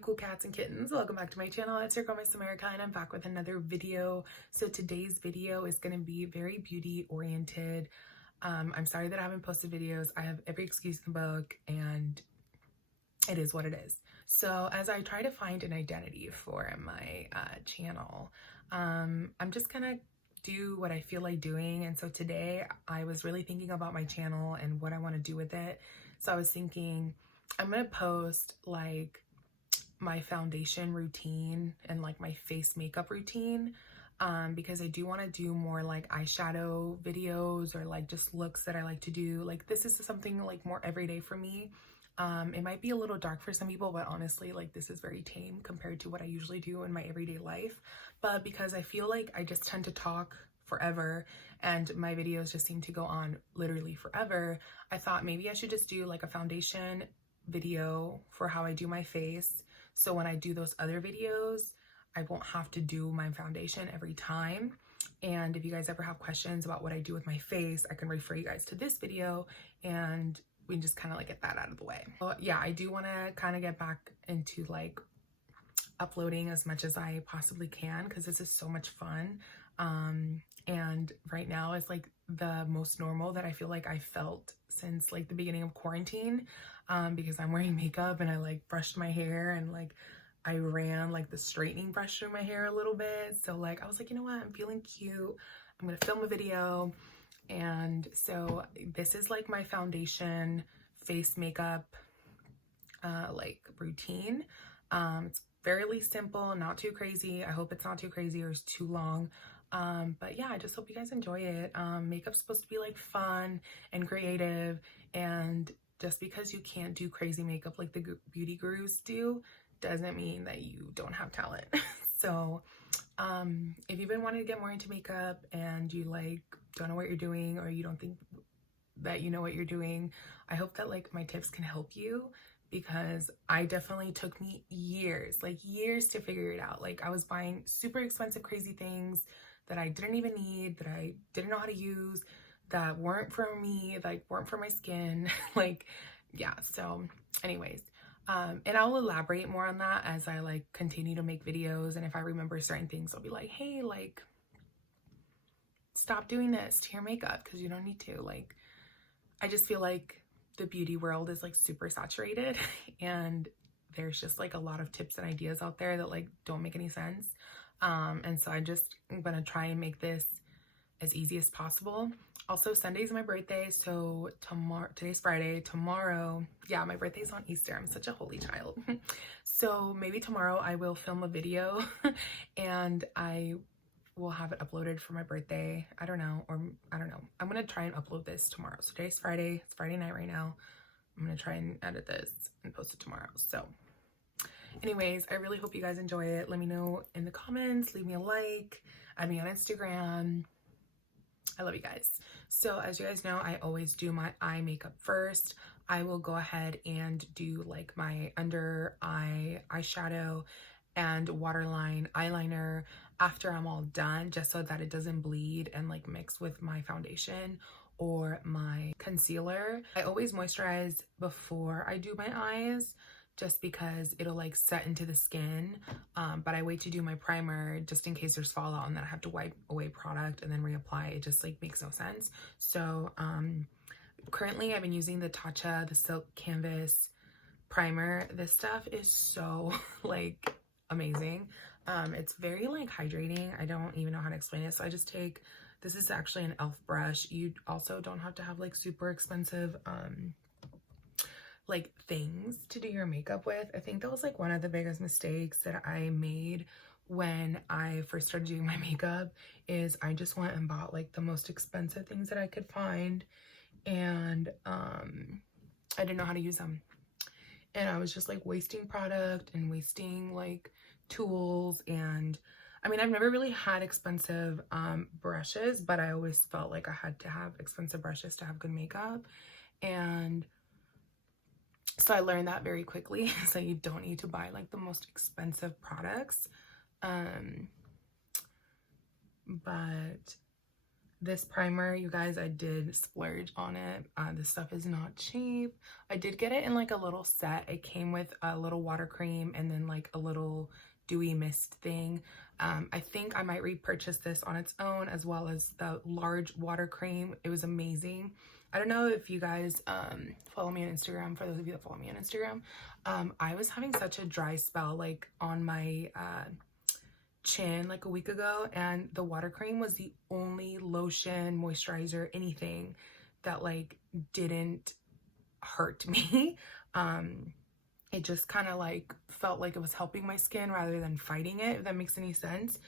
cool cats and kittens, welcome back to my channel. It's your girl MissaAmerica and I'm back with another video. So today's video is going to be very beauty oriented. I'm sorry that I haven't posted videos. I have every excuse in the book and it is what it is. So as I try to find an identity for my channel, I'm just gonna do what I feel like doing. And so today I was really thinking about my channel and what I want to do with it. So I was thinking I'm gonna post like my foundation routine and like my face makeup routine, because I do want to do more like eyeshadow videos or like just looks that I like to do. Like this is something like more everyday for me. It might be a little dark for some people, but honestly, like this is very tame compared to what I usually do in my everyday life. But because I feel like I just tend to talk forever and my videos just seem to go on literally forever, I thought maybe I should just do like a foundation video for how I do my face. So when I do those other videos, I won't have to do my foundation every time. And if you guys ever have questions about what I do with my face, I can refer you guys to this video and we can just kind of like get that out of the way. But yeah, I do want to kind of get back into like uploading as much as I possibly can because this is so much fun. And right now is like the most normal that I feel like I felt since like the beginning of quarantine, because I'm wearing makeup and I like brushed my hair and like I ran like the straightening brush through my hair a little bit. So like I was like, you know what, I'm feeling cute, I'm gonna film a video. And so this is like my foundation face makeup like routine. It's fairly simple, not too crazy. I hope it's not too crazy or it's too long. But yeah, I just hope you guys enjoy it. Makeup's supposed to be like fun and creative, and just because you can't do crazy makeup like the beauty gurus do doesn't mean that you don't have talent. So if you've been wanting to get more into makeup and you like don't know what you're doing or you don't think that you know what you're doing, I hope that like my tips can help you, because I definitely took me years to figure it out. Like I was buying super expensive crazy things that I didn't even need, that I didn't know how to use, that weren't for me, like weren't for my skin. Like yeah, so anyways, and I'll elaborate more on that as I like continue to make videos, and if I remember certain things I'll be like, hey, like stop doing this to your makeup because you don't need to. Like I just feel like the beauty world is like super saturated and there's just like a lot of tips and ideas out there that like don't make any sense. And so I'm gonna try and make this as easy as possible. Also, Sunday's my birthday, so today's Friday, tomorrow, yeah, my birthday's on Easter. I'm such a holy child. So maybe tomorrow I will film a video and I will have it uploaded for my birthday. I don't know. I'm gonna try and upload this tomorrow. So today's Friday, it's Friday night right now. I'm gonna try and edit this and post it tomorrow. So anyways, I really hope you guys enjoy it. Let me know in the comments, leave me a like, add me on Instagram. I love you guys. So as you guys know, I always do my eye makeup first. I will go ahead and do like my under eye eyeshadow and waterline eyeliner after I'm all done, just so that it doesn't bleed and like mix with my foundation or my concealer. I always moisturize before I do my eyes just because it'll like set into the skin, but I wait to do my primer just in case there's fallout and then I have to wipe away product and then reapply. It just like makes no sense. So currently I've been using the Tatcha, the Silk Canvas primer. This stuff is so like amazing. It's very like hydrating. I don't even know how to explain it. So I just take, this is actually an e.l.f. brush. You also don't have to have like super expensive like things to do your makeup with. I think that was like one of the biggest mistakes that I made when I first started doing my makeup, is I just went and bought like the most expensive things that I could find, and I didn't know how to use them, and I was just like wasting product and wasting like tools. And I mean, I've never really had expensive brushes, but I always felt like I had to have expensive brushes to have good makeup. And so I learned that very quickly. So you don't need to buy like the most expensive products. But This primer, you guys, I did splurge on it. This stuff is not cheap. I did get it in like a little set. It came with a little water cream and then like a little dewy mist thing. I think I might repurchase this on its own as well as the large water cream. It was amazing. I don't know if you guys follow me on Instagram. For those of you that follow me on Instagram, I was having such a dry spell like on my chin like a week ago, and the water cream was the only lotion, moisturizer, anything that like didn't hurt me. It just kind of like felt like it was helping my skin rather than fighting it, if that makes any sense.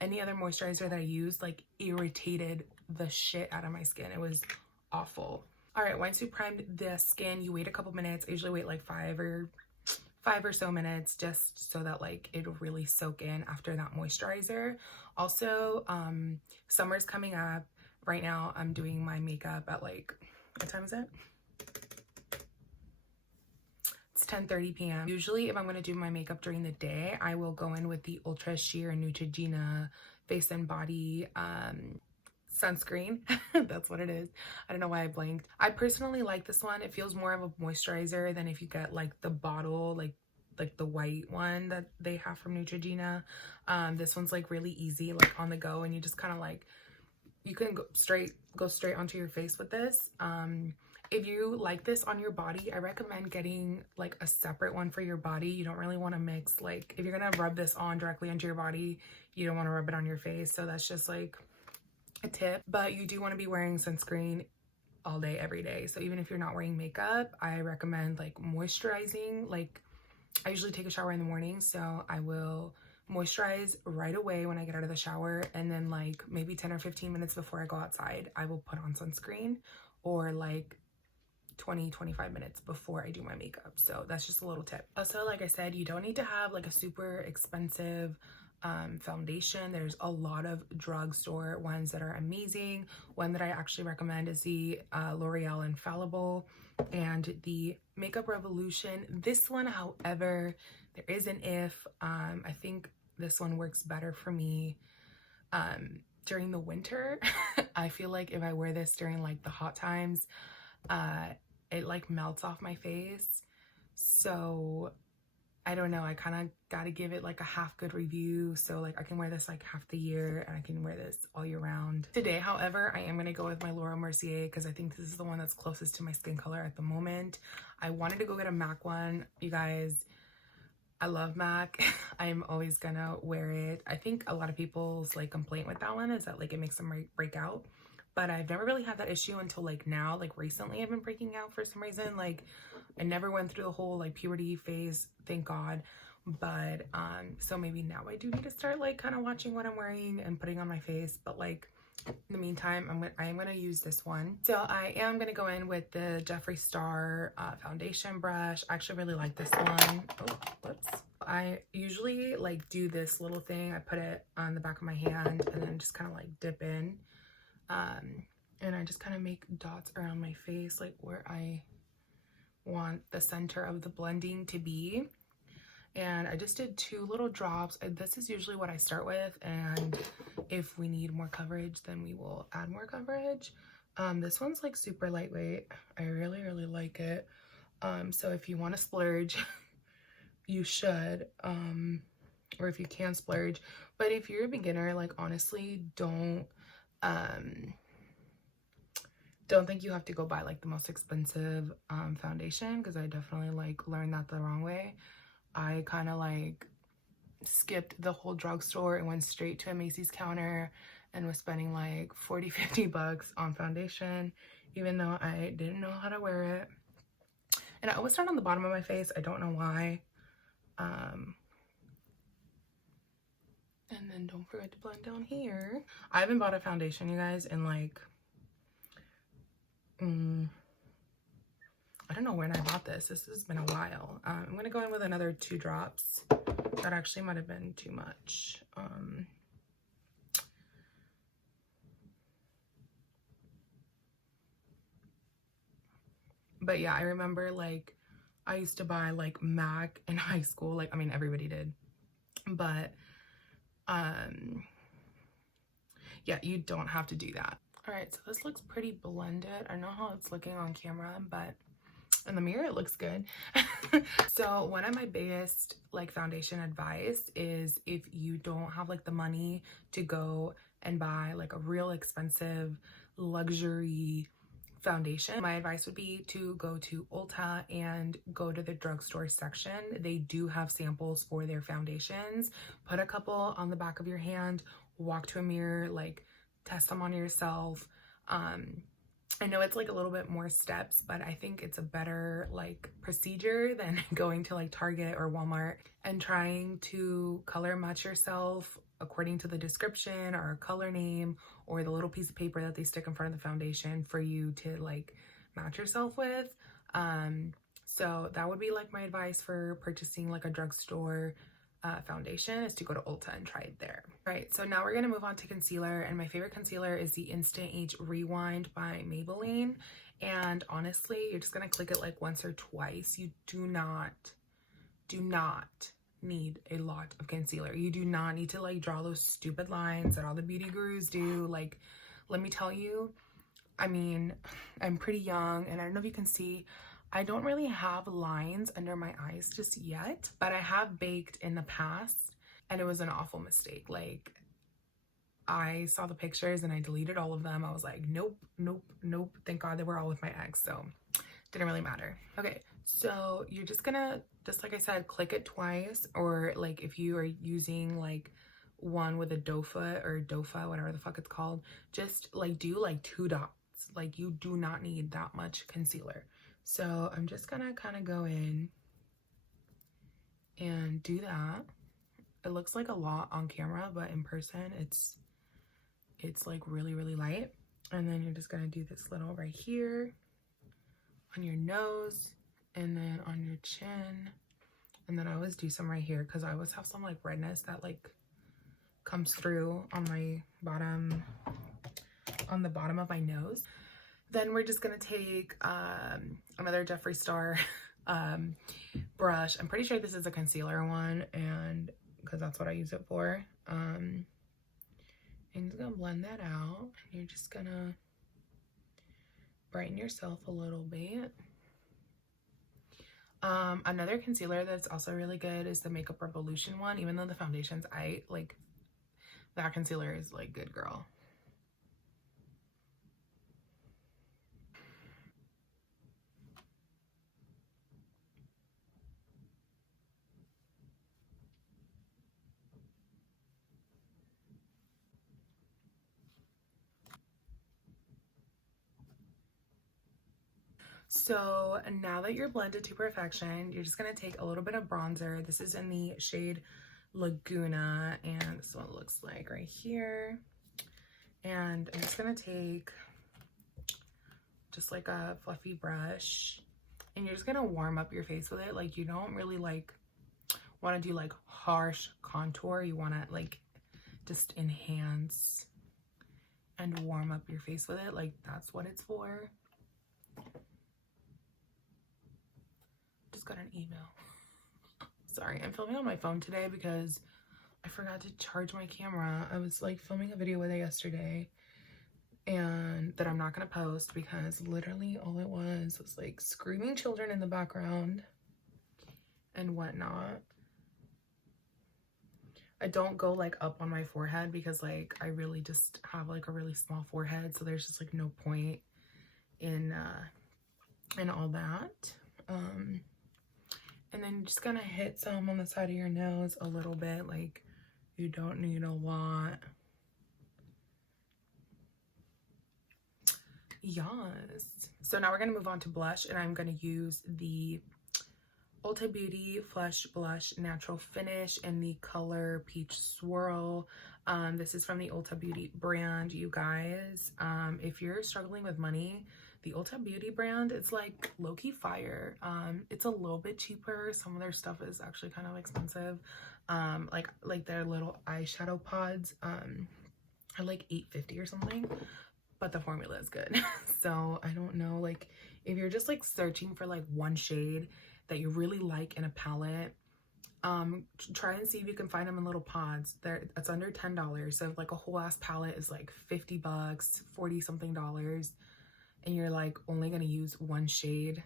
Any other moisturizer that I used like irritated the shit out of my skin. It was awful. All right, once you primed the skin, you wait a couple minutes. I usually wait like five or so minutes just so that like it'll really soak in after that moisturizer. Also, summer's coming up. Right now I'm doing my makeup at like, what time is it? It's 10:30 p.m. Usually if I'm going to do my makeup during the day, I will go in with the Ultra Sheer Neutrogena Face and Body sunscreen. That's what it is. I don't know why I blanked. I personally like this one. It feels more of a moisturizer than if you get like the bottle, like the white one that they have from Neutrogena. This one's like really easy, like on the go, and you just kind of like, you can go straight onto your face with this. If you like this on your body, I recommend getting like a separate one for your body. You don't really want to mix, like if you're gonna rub this on directly onto your body, you don't want to rub it on your face. So that's just like a tip. But you do want to be wearing sunscreen all day, every day. So even if you're not wearing makeup, I recommend like moisturizing. Like I usually take a shower in the morning, so I will moisturize right away when I get out of the shower, and then like maybe 10 or 15 minutes before I go outside, I will put on sunscreen, or like 20-25 minutes before I do my makeup. So that's just a little tip. Also, like I said, you don't need to have like a super expensive foundation. There's a lot of drugstore ones that are amazing. One that I actually recommend is the L'Oreal Infallible and the Makeup Revolution. This one, however, there is an if. I think this one works better for me during the winter. I feel like if I wear this during like the hot times, it like melts off my face. So I don't know, I kind of got to give it like a half good review. So like I can wear this like half the year and I can wear this all year round. Today, however, I am going to go with my Laura Mercier because I think this is the one that's closest to my skin color at the moment. I wanted to go get a MAC one. You guys, I love MAC. I'm always gonna wear it. I think a lot of people's like complaint with that one is that like it makes them break out. But I've never really had that issue until like now. Like recently I've been breaking out for some reason. Like I never went through the whole like puberty phase, thank God. But so maybe now I do need to start like kind of watching what I'm wearing and putting on my face. But like in the meantime, I am gonna use this one. So I am gonna go in with the Jeffree Star foundation brush. I actually really like this one. Oh, whoops. I usually like do this little thing. I put it on the back of my hand and then just kind of like dip in. And I just kind of make dots around my face, like where I want the center of the blending to be. And I just did 2 little drops. And this is usually what I start with, and if we need more coverage, then we will add more coverage. This one's like super lightweight. I really, really like it. So if you want to splurge, you should, or if you can splurge. But if you're a beginner, like honestly, don't think you have to go buy like the most expensive foundation, because I definitely like learned that the wrong way. I kind of like skipped the whole drugstore and went straight to a Macy's counter and was spending like 40-50 bucks on foundation, even though I didn't know how to wear it. And I always start on the bottom of my face. I don't know why. And then don't forget to blend down here. I haven't bought a foundation, you guys, in like, I don't know when I bought this. This has been a while. I'm going to go in with another 2 drops. That actually might have been too much. But yeah, I remember like I used to buy like MAC in high school. Like, I mean, everybody did. But yeah, you don't have to do that. All right, so this looks pretty blended. I know how it's looking on camera, but in the mirror it looks good. So one of my biggest like foundation advice is, if you don't have like the money to go and buy like a real expensive luxury foundation, my advice would be to go to Ulta and go to the drugstore section. They do have samples for their foundations. Put a couple on the back of your hand, walk to a mirror, like test them on yourself. I know it's like a little bit more steps, but I think it's a better like procedure than going to like Target or Walmart and trying to color match yourself according to the description or a color name or the little piece of paper that they stick in front of the foundation for you to like match yourself with. So that would be like my advice for purchasing like a drugstore foundation, is to go to Ulta and try it there. Right, so now we're gonna move on to concealer, and my favorite concealer is the Instant Age Rewind by Maybelline. And honestly, you're just gonna click it like once or twice. You do not need a lot of concealer. You do not need to like draw those stupid lines that all the beauty gurus do. Like, let me tell you, I mean, I'm pretty young, and I don't know if you can see, I don't really have lines under my eyes just yet, but I have baked in the past, and it was an awful mistake. Like, I saw the pictures and I deleted all of them. I was like, nope, nope, nope. Thank God they were all with my ex, so didn't really matter. Okay, so you're just gonna, just like I said, click it twice, or like if you are using like one with a doe foot or dofa, whatever the fuck it's called, just like do like 2 dots. Like, you do not need that much concealer. So I'm just gonna kind of go in and do that. It looks like a lot on camera, but in person it's like really, really light. And then you're just gonna do this little right here on your nose, and then on your chin. And then I always do some right here because I always have some like redness that like comes through on my bottom, on the bottom of my nose. Then we're just gonna take another Jeffree Star brush. I'm pretty sure this is a concealer one, and because that's what I use it for. And just gonna blend that out. And you're just gonna brighten yourself a little bit. Another concealer that's also really good is the Makeup Revolution one. Even though the foundations, I like, that concealer is like good girl. So now that you're blended to perfection, you're just gonna take a little bit of bronzer. This is in the shade Laguna, and this is what it looks like right here. And I'm just gonna take just like a fluffy brush, and you're just gonna warm up your face with it. Like, you don't really like want to do like harsh contour. You want to like just enhance and warm up your face with it. Like, that's what it's for. Just got an email. Sorry, I'm filming on my phone today because I forgot to charge my camera. I was like filming a video with it yesterday, and that I'm not gonna post because literally all it was like screaming children in the background and whatnot. I don't go like up on my forehead because like I really just have like a really small forehead, so there's just like no point in all that. And then you're just gonna hit some on the side of your nose a little bit. Like, you don't need a lot. Yes. So now we're gonna move on to blush, and I'm gonna use the Ulta Beauty Flush Blush Natural Finish in the color Peach Swirl. This is from the Ulta Beauty brand, you guys. If you're struggling with money, the Ulta Beauty brand, it's like low-key fire. It's a little bit cheaper. Some of their stuff is actually kind of expensive. Like their little eyeshadow pods are like $8.50 or something, but the formula is good. So I don't know, like if you're just like searching for like one shade that you really like in a palette, Try and see if you can find them in little pods. It's under $10. So like a whole ass palette is like 50 bucks, 40 something dollars, and you're like only gonna use one shade,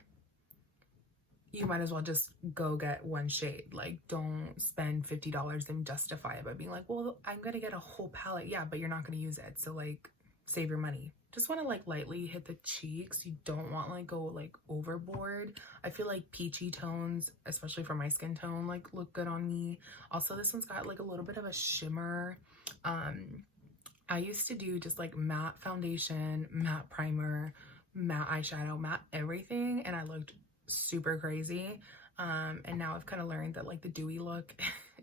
you might as well just go get one shade. Like, don't spend $50 and justify it by being like, well, I'm gonna get a whole palette. Yeah, but you're not gonna use it, so like save your money. Just want to like lightly hit the cheeks. You don't want like go like overboard. I feel like peachy tones, especially for my skin tone, like look good on me. Also, this one's got like a little bit of a shimmer. I used to do just like matte foundation, matte primer, matte eyeshadow, matte everything, and I looked super crazy. And now I've kind of learned that like the dewy look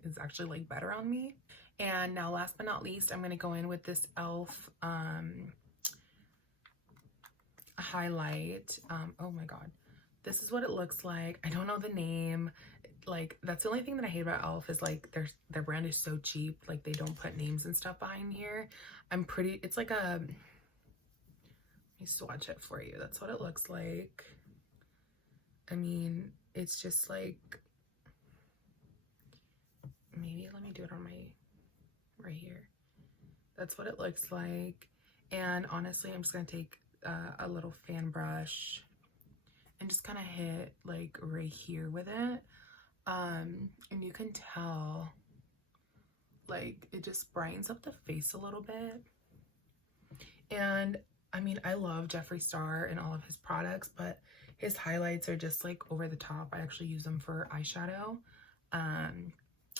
is actually like better on me. And now last but not least, I'm gonna go in with this e.l.f. Highlight. Oh my god, this is what it looks like. I don't know the name. Like, that's the only thing that I hate about e.l.f. is like their brand is so cheap. Like, they don't put names and stuff behind here. It's like a, let me swatch it for you. That's what it looks like. I mean, it's just like, maybe let me do it on my, right here. That's what it looks like. And honestly, I'm just gonna take a little fan brush and just kind of hit like right here with it. And you can tell like it just brightens up the face a little bit. And I mean, I love Jeffree Star and all of his products, but his highlights are just like over the top. I actually use them for eyeshadow.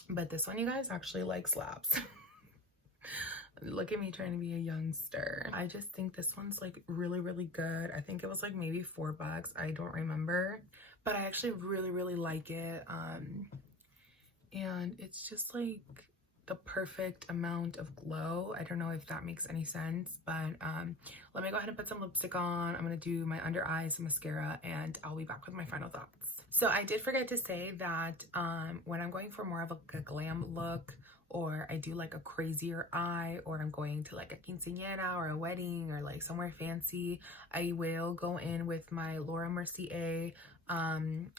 But this one, you guys, actually like slaps. Look at me trying to be a youngster. I just think this one's like really, really good. I think it was like maybe $4. I don't remember, but I actually really, really like it. And it's just like the perfect amount of glow. I don't know if that makes any sense, but let me go ahead and put some lipstick on. I'm gonna do my under eyes, some mascara, and I'll be back with my final thoughts. So I did forget to say that when I'm going for more of a glam look, or I do like a crazier eye, or I'm going to like a quinceañera or a wedding or like somewhere fancy, I will go in with my Laura Mercier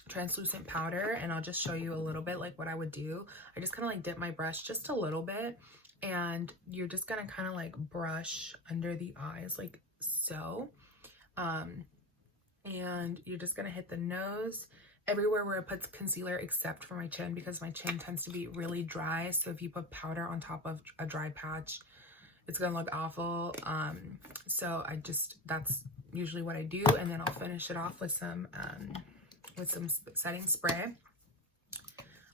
translucent powder, and I'll just show you a little bit like what I would do. I just kind of like dip my brush just a little bit, and you're just gonna kind of like brush under the eyes like so. And you're just gonna hit the nose, everywhere where it puts concealer except for my chin, because my chin tends to be really dry. So if you put powder on top of a dry patch, it's gonna look awful. So that's usually what I do. And then I'll finish it off with some setting spray.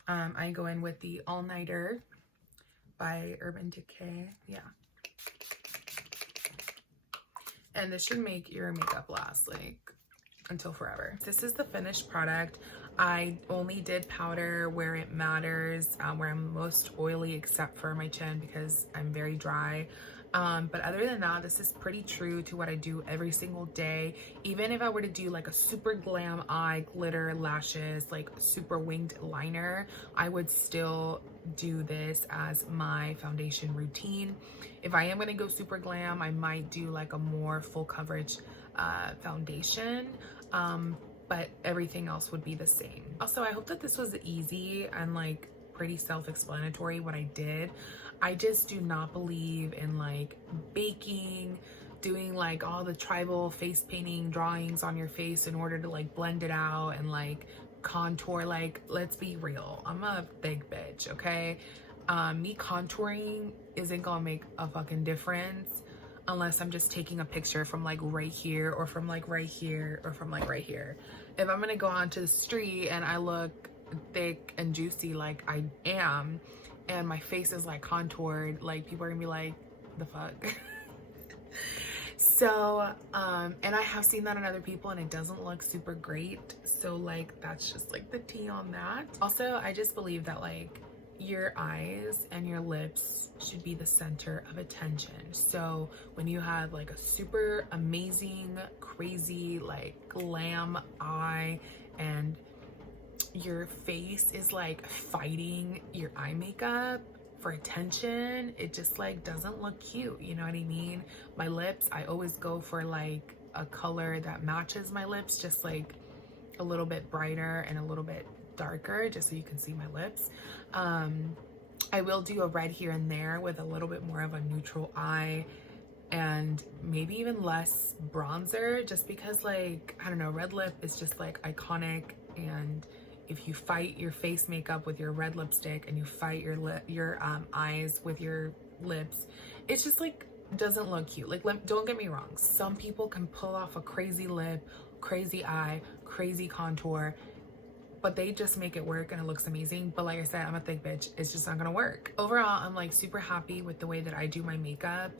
I go in with the All Nighter by Urban Decay. Yeah. And this should make your makeup last like until forever. This is the finished product. I only did powder where it matters, where I'm most oily, except for my chin because I'm very dry. But other than that, this is pretty true to what I do every single day. Even if I were to do like a super glam eye, glitter, lashes, like super winged liner, I would still do this as my foundation routine. If I am gonna go super glam, I might do like a more full coverage foundation. But everything else would be the same. Also, I hope that this was easy and like pretty self-explanatory what I did. I just do not believe in like baking, doing like all the tribal face painting drawings on your face in order to like blend it out and like contour. Like, let's be real, I'm a big bitch, okay? Me contouring isn't gonna make a fucking difference unless I'm just taking a picture from like right here, or from like right here, or from like right here. If I'm gonna go onto the street and I look thick and juicy like I am, and my face is like contoured, like people are gonna be like, the fuck? So, and I have seen that on other people and it doesn't look super great. So like, that's just like the tea on that. Also, I just believe that like your eyes and your lips should be the center of attention. So when you have like a super amazing, crazy, like glam eye, and your face is like fighting your eye makeup for attention, it just like doesn't look cute, you know what I mean? My lips, I always go for like a color that matches my lips, just like a little bit brighter and a little bit darker just so you can see my lips. I will do a red here and there with a little bit more of a neutral eye and maybe even less bronzer, just because, like, I don't know, red lip is just like iconic, and if you fight your face makeup with your red lipstick and you fight your eyes with your lips, it's just like doesn't look cute. Like, don't get me wrong, some people can pull off a crazy lip, crazy eye, crazy contour, but they just make it work and it looks amazing. But like I said, I'm a thick bitch, it's just not gonna work. Overall, I'm like super happy with the way that I do my makeup,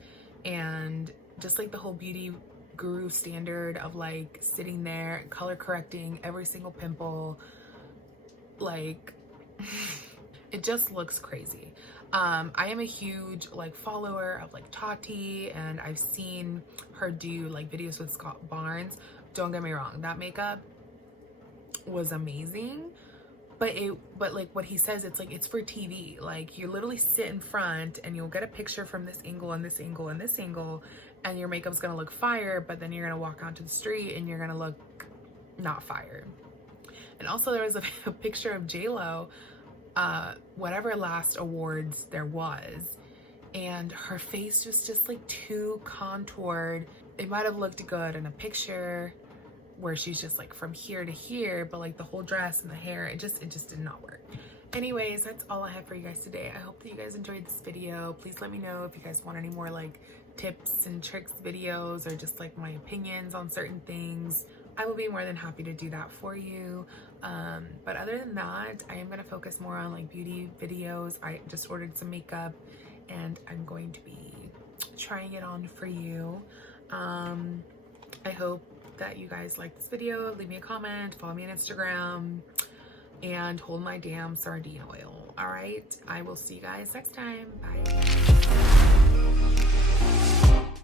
and just like the whole beauty guru standard of like sitting there and color correcting every single pimple, like it just looks crazy. I am a huge like follower of like Tati, and I've seen her do like videos with Scott Barnes. Don't get me wrong, that makeup was amazing, but like what he says, it's like it's for TV. Like, you literally sit in front and you'll get a picture from this angle and this angle and this angle, and your makeup's gonna look fire, but then you're gonna walk onto the street and you're gonna look not fire. And also there was a picture of J-Lo, whatever last awards there was, and her face was just like too contoured. It might have looked good in a picture where she's just like from here to here, but like the whole dress and the hair, it just did not work. Anyways, that's all I have for you guys today. I hope that you guys enjoyed this video. Please let me know if you guys want any more like tips and tricks videos, or just like my opinions on certain things. I will be more than happy to do that for you. But other than that, I am going to focus more on like beauty videos. I just ordered some makeup and I'm going to be trying it on for you. I hope that you guys like this video. Leave me a comment, follow me on Instagram, and hold my damn sardine oil. All right, I will see you guys next time. Bye.